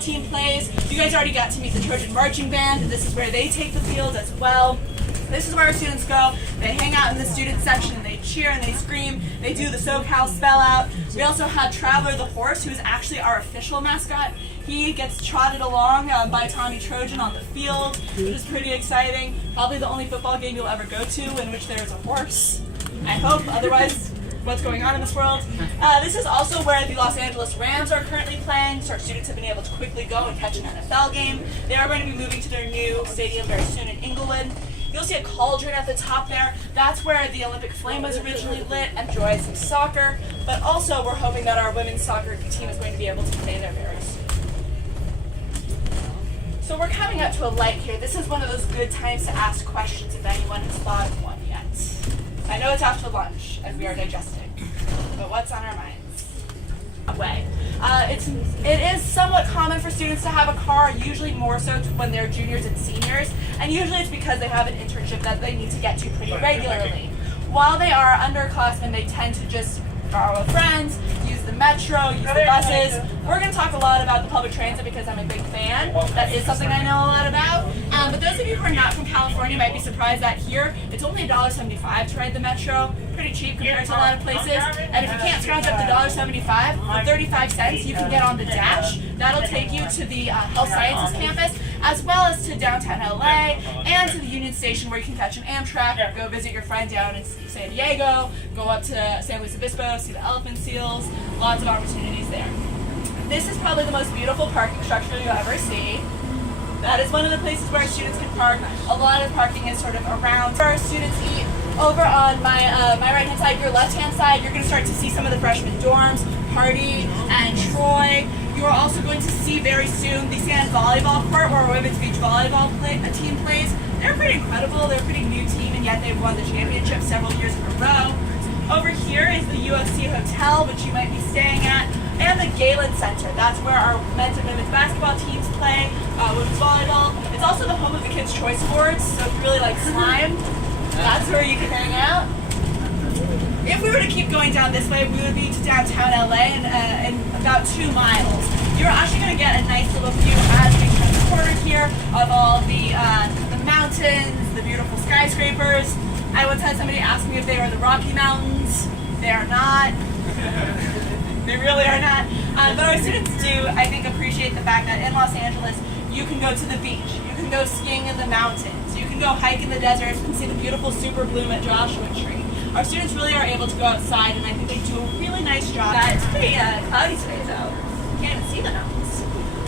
team plays. You guys already got to meet the Trojan Marching Band, and this is where they take the field as well. This is where our students go. They hang out in the student section and they cheer and they scream. They do the SoCal spell out. We also have Traveler the horse, who is actually our official mascot. He gets trotted along by Tommy Trojan on the field, which is pretty exciting. Probably the only football game you'll ever go to in which there is a horse. I hope, otherwise what's going on in this world. This is also where the Los Angeles Rams are currently playing, so our students have been able to quickly go and catch an NFL game. They are going to be moving to their new stadium very soon in Inglewood. You'll see a cauldron at the top there. That's where the Olympic flame was originally lit. Enjoy some soccer, but also we're hoping that our women's soccer team is going to be able to play there very soon. So we're coming up to a light here. This is one of those good times to ask questions if anyone has thought of one yet. I know it's after lunch and we are digesting, but what's on our minds? Way. It is somewhat common for students to have a car, usually more so when they're juniors and seniors, and usually it's because they have an internship that they need to get to pretty regularly. While they are underclassmen, they tend to just borrow friends, use the metro, use the buses. We're going to talk a lot about the public transit because I'm a big fan. That is something I know a lot about. But those of you who are not from California might be surprised that here it's only $1.75 to ride the metro. Pretty cheap compared to a lot of places. And if you can't scrounge up the $1.75, for 35 cents you can get on the Dash. That'll take you to the Health Sciences campus, as well as to downtown LA and to the Union Station, where you can catch an Amtrak, go visit your friend down in San Diego, go up to San Luis Obispo, see the elephant seals. Lots of opportunities there. This is probably the most beautiful parking structure you'll ever see. That is one of the places where our students can park. A lot of parking is sort of around where our students eat. Over on my right-hand side, your left-hand side, you're going to start to see some of the freshman dorms, Hardy and Troy. You are also going to see very soon the sand volleyball court where our women's beach volleyball team plays. They're pretty incredible. They're a pretty new team, and yet they've won the championship several years in a row. Over here is the UFC Hotel, which you might be staying at, and the Galen Center. That's where our men's and women's basketball teams play, women's volleyball. It's also the home of the Kids' Choice Awards, so if you really like slime, that's where you can hang out. If we were to keep going down this way, we would be to downtown LA in about 2 miles. You're actually going to get a nice little view as we turn the corner here of all the mountains, the beautiful skyscrapers. I once had somebody ask me if they were the Rocky Mountains. They are not. They really are not. But our students do, I think, appreciate the fact that in Los Angeles, you can go to the beach, you can go skiing in the mountains, you can go hike in the desert and see the beautiful super bloom at Joshua Tree. Our students really are able to go outside, and I think they do a really nice job. It's pretty cloudy today, though. You can't even see the mountains.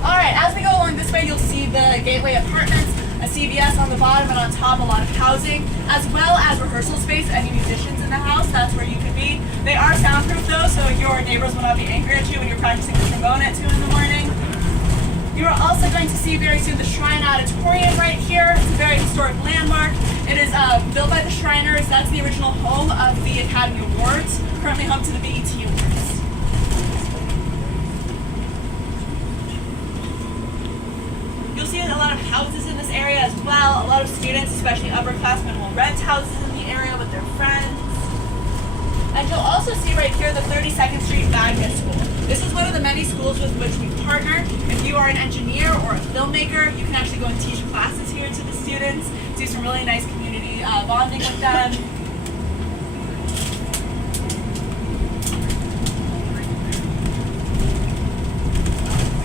All right, as we go along this way, you'll see the Gateway Apartments, a CVS on the bottom, and on top a lot of housing, as well as rehearsal space. Any musicians in the house, that's where you could be. They are soundproof though, so your neighbors will not be angry at you when you're practicing the trombone at 2 in the morning. You are also going to see very soon the Shrine Auditorium right here. It's a very historic landmark. It is built by the Shriners. That's the original home of the Academy Awards, currently home to the BET Awards. You'll see a lot of houses in this area as well. A lot of students, especially upperclassmen, will rent houses in the area with their friends. And you'll also see right here the 32nd Street Magnet School. This is one of the many schools with which we partner. If you are an engineer or a filmmaker, you can actually go and teach classes here to the students, do some really nice community bonding with them.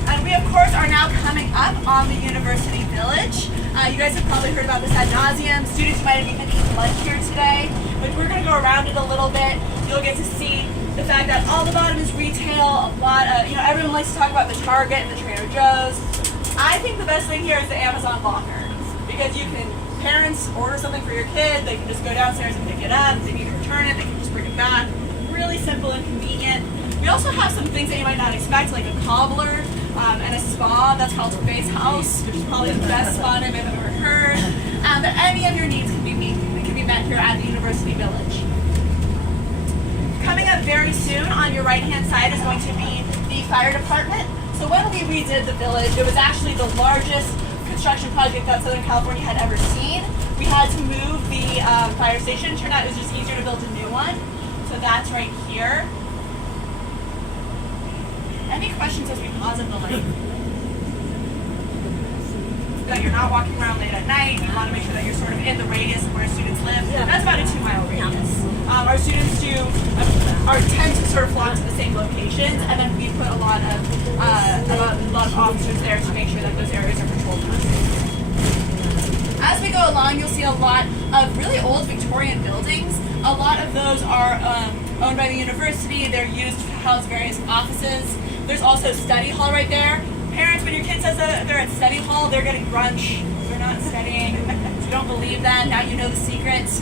And we, of course, are now coming up on the University Village. You guys have probably heard about this ad nauseum. Students might have even eaten lunch here today, but we're going to go around it a little bit. You'll get to see the fact that all the bottom is retail. A lot of, everyone likes to talk about the Target and the Trader Joe's. I think the best thing here is the Amazon locker, because you can, parents order something for your kid, they can just go downstairs and pick it up. If they need to return it, they can just bring it back. Really simple and convenient. We also have some things that you might not expect, like a cobbler and a spa. That's called Face House, which is probably the best spa name I've ever heard. But any of your needs can be met here at the University Village. Coming up very soon on your right-hand side is going to be the fire department. So when we redid the village, it was actually the largest construction project that Southern California had ever seen. We had to move the fire station. Turned out it was just easier to build a new one. So that's right here. Any questions as we pause at the light? that you're not walking around late at night. You want to make sure that you're sort of in the radius of where students live. That's about a 2-mile radius. Our students tend to sort of flock to the same locations, and then we put a lot of officers there to make sure that those areas are patrolled constantly. As we go along, you'll see a lot of really old Victorian buildings. A lot of those are owned by the university. They're used to house various offices. There's also study hall right there. Parents, when your kid says that they're at study hall, they're getting brunch. They're not studying. If you don't believe that, now you know the secrets.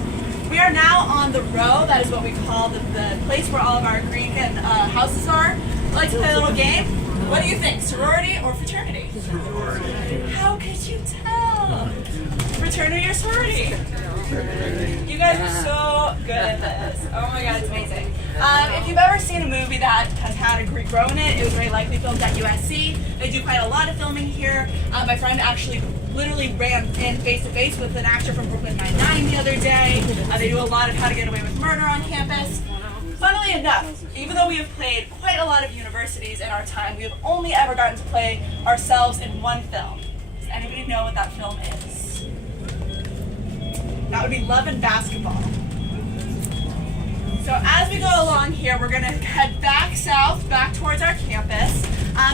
We are now on the row. That is what we call the place where all of our Greek and houses are. I'd like to play a little game. What do you think, sorority or fraternity? Sorority. How could you tell? Fraternity or sorority? You guys are so good at this. Oh my god, it's amazing. If you've ever seen a movie that has had a Greek row in it, it was very likely filmed at USC. They do quite a lot of filming here. My friend actually literally ran in face-to-face with an actor from Brooklyn Nine-Nine the other day. They do a lot of How to Get Away with Murder on campus. Funnily enough, even though we have played quite a lot of universities in our time, we have only ever gotten to play ourselves in one film. Does anybody know what that film is? That would be Love and Basketball. So as we go along here, we're going to head back south, back towards our campus.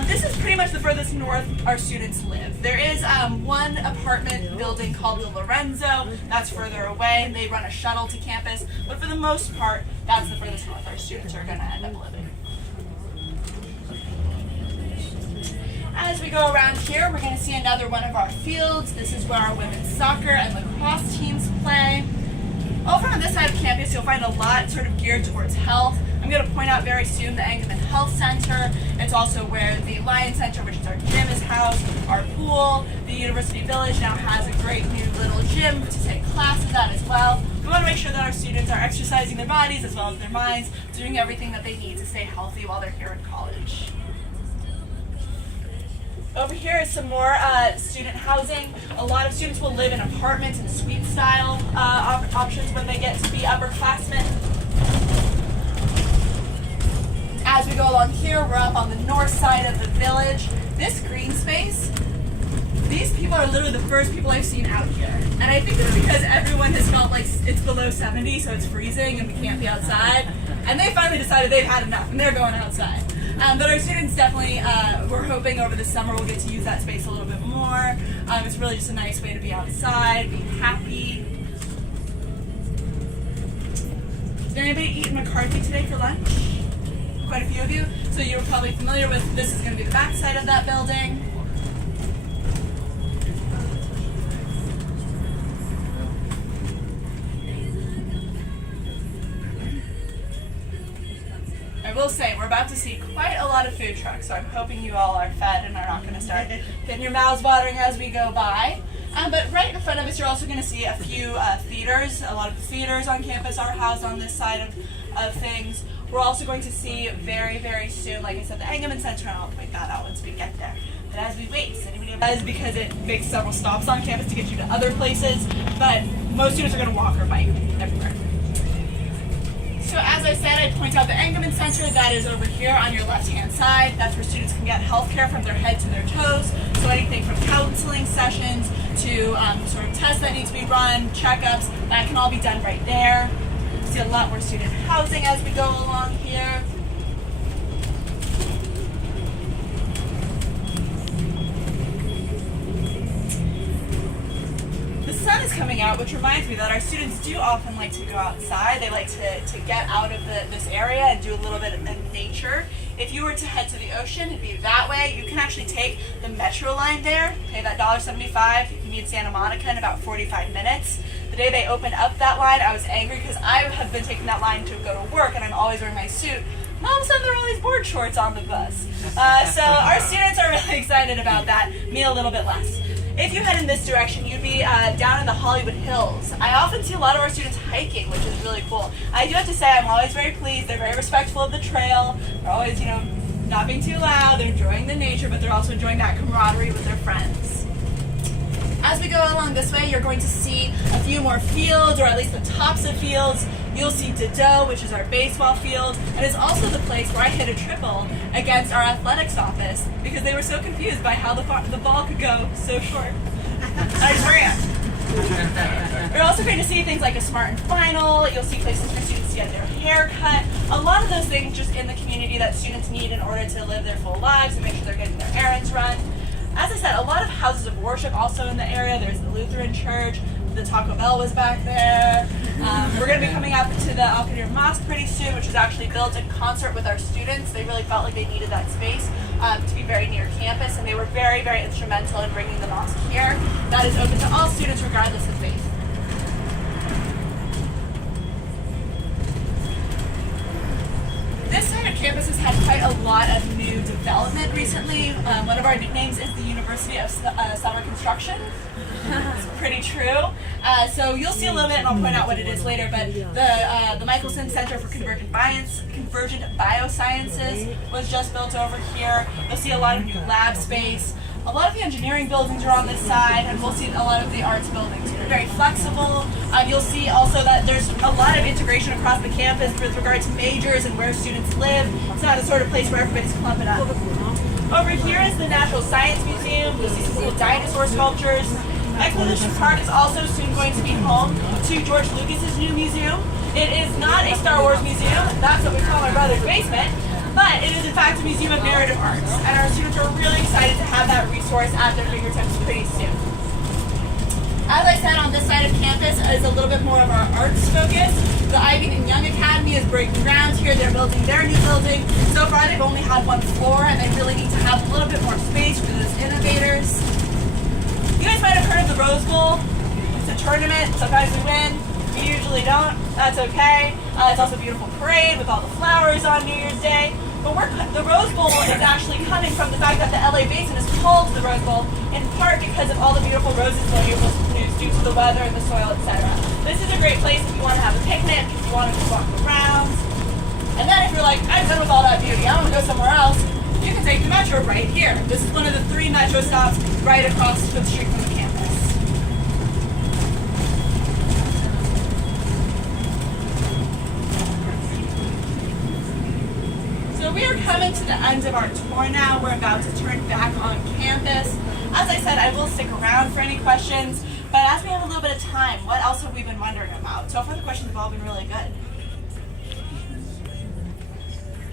This is pretty much the furthest north our students live. There is one apartment building called the Lorenzo. That's further away, and they run a shuttle to campus. But for the most part, that's the furthest north our students are going to end up living. As we go around here, we're going to see another one of our fields. This is where our women's soccer and lacrosse teams play. Over on this side of campus, you'll find a lot sort of geared towards health. I'm going to point out very soon the Engelman Health Center. It's also where the Lion Center, which is our gym, is housed, our pool. The University Village now has a great new little gym to take classes at as well. We want to make sure that our students are exercising their bodies as well as their minds, doing everything that they need to stay healthy while they're here in college. Over here is some more student housing. A lot of students will live in apartments and suite style options when they get to be upperclassmen. As we go along here, we're up on the north side of the village. This green space, these people are literally the first people I've seen out here. And I think it's because everyone has felt like it's below 70, so it's freezing and we can't be outside. And they finally decided they've had enough and they're going outside. But our students definitely, we're hoping over the summer we'll get to use that space a little bit more. It's really just a nice way to be outside, be happy. Did anybody eat McCarthy today for lunch? Quite a few of you. So you're probably familiar with, this is going to be the back side of that building. I will say, we're about to see quite a lot of food trucks, so I'm hoping you all are fed and are not going to start getting your mouths watering as we go by. But right in front of us, you're also going to see a few theaters. A lot of the theaters on campus are housed on this side of things. We're also going to see very, very soon, like I said, the Engelman Center, and I'll point that out once we get there. But as we wait, does anybody have because it makes several stops on campus to get you to other places, but most students are going to walk or bike everywhere. So as I said, I'd point out the Engelman Center. That is over here on your left-hand side. That's where students can get health care from their head to their toes. So anything from counseling sessions to sort of tests that need to be run, checkups, that can all be done right there. See a lot more student housing as we go along here. The sun is coming out, which reminds me that our students do often like to go outside. They like to get out of this area and do a little bit of nature. If you were to head to the ocean, it'd be that way. You can actually take the metro line there, pay that $1.75. You can be in Santa Monica in about 45 minutes. The day they opened up that line, I was angry because I have been taking that line to go to work and I'm always wearing my suit. And all of a sudden there are all these board shorts on the bus. So our students are really excited about that, me a little bit less. If you head in this direction, you'd be down in the Hollywood Hills. I often see a lot of our students hiking, which is really cool. I do have to say I'm always very pleased. They're very respectful of the trail. They're always, not being too loud. They're enjoying the nature, but they're also enjoying that camaraderie with their friends. As we go along this way, you're going to see a few more fields, or at least the tops of fields. You'll see Dido, which is our baseball field, and it's also the place where I hit a triple against our athletics office because they were so confused by how the ball could go so short. Nice ran. You're also going to see things like a Smart and Final. You'll see places for students to get their hair cut. A lot of those things just in the community that students need in order to live their full lives and make sure they're getting their errands run. As I said, a lot of houses of worship also in the area. There's the Lutheran Church. The Taco Bell was back there. We're going to be coming up to the Al Qadir Mosque pretty soon, which was actually built in concert with our students. They really felt like they needed that space to be very near campus, and they were very, very instrumental in bringing the mosque here. That is open to all students regardless of faith. This side of campus has had quite a lot of new development recently. One of our nicknames is the University of Summer Construction. It's pretty true. So you'll see a little bit, and I'll point out what it is later, but the Michelson Center for Convergent Biosciences was just built over here. You'll see a lot of new lab space. A lot of the engineering buildings are on this side, and we'll see a lot of the arts buildings. They're very flexible. You'll see also that there's a lot of integration across the campus with regard to majors and where students live. It's not a sort of place where everybody's clumping up. Over here is the Natural Science Museum. You'll see some cool dinosaur sculptures. Expedition Park is also soon going to be home to George Lucas's new museum. It is not a Star Wars museum. That's what we call our brother's basement. But it is in fact a museum of narrative arts, and our students are really excited to have that resource at their fingertips pretty soon. As I said, on this side of campus is a little bit more of our arts focus. The Ivy and Young Academy is breaking ground here. They're building their new building. So far they've only had one floor, and they really need to have a little bit more space for those innovators. You guys might have heard of the Rose Bowl. It's a tournament. Sometimes we win. We usually don't. That's okay. It's also a beautiful parade with all the flowers on New Year's Day. But the Rose Bowl is actually coming from the fact that the LA Basin is called the Rose Bowl in part because of all the beautiful roses being able to produce due to the weather and the soil, etc. This is a great place if you want to have a picnic, if you want to walk around. And then if you're like, I'm done with all that beauty, I want to go somewhere else, you can take the metro right here. This is one of the 3 metro stops right across the street from the campus. So we are coming to the end of our tour now. We're about to turn back on campus. As I said, I will stick around for any questions, but as we have a little bit of time, what else have we been wondering about? So far the questions have all been really good.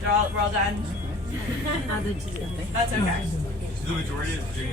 We're all done? That's okay. The majority is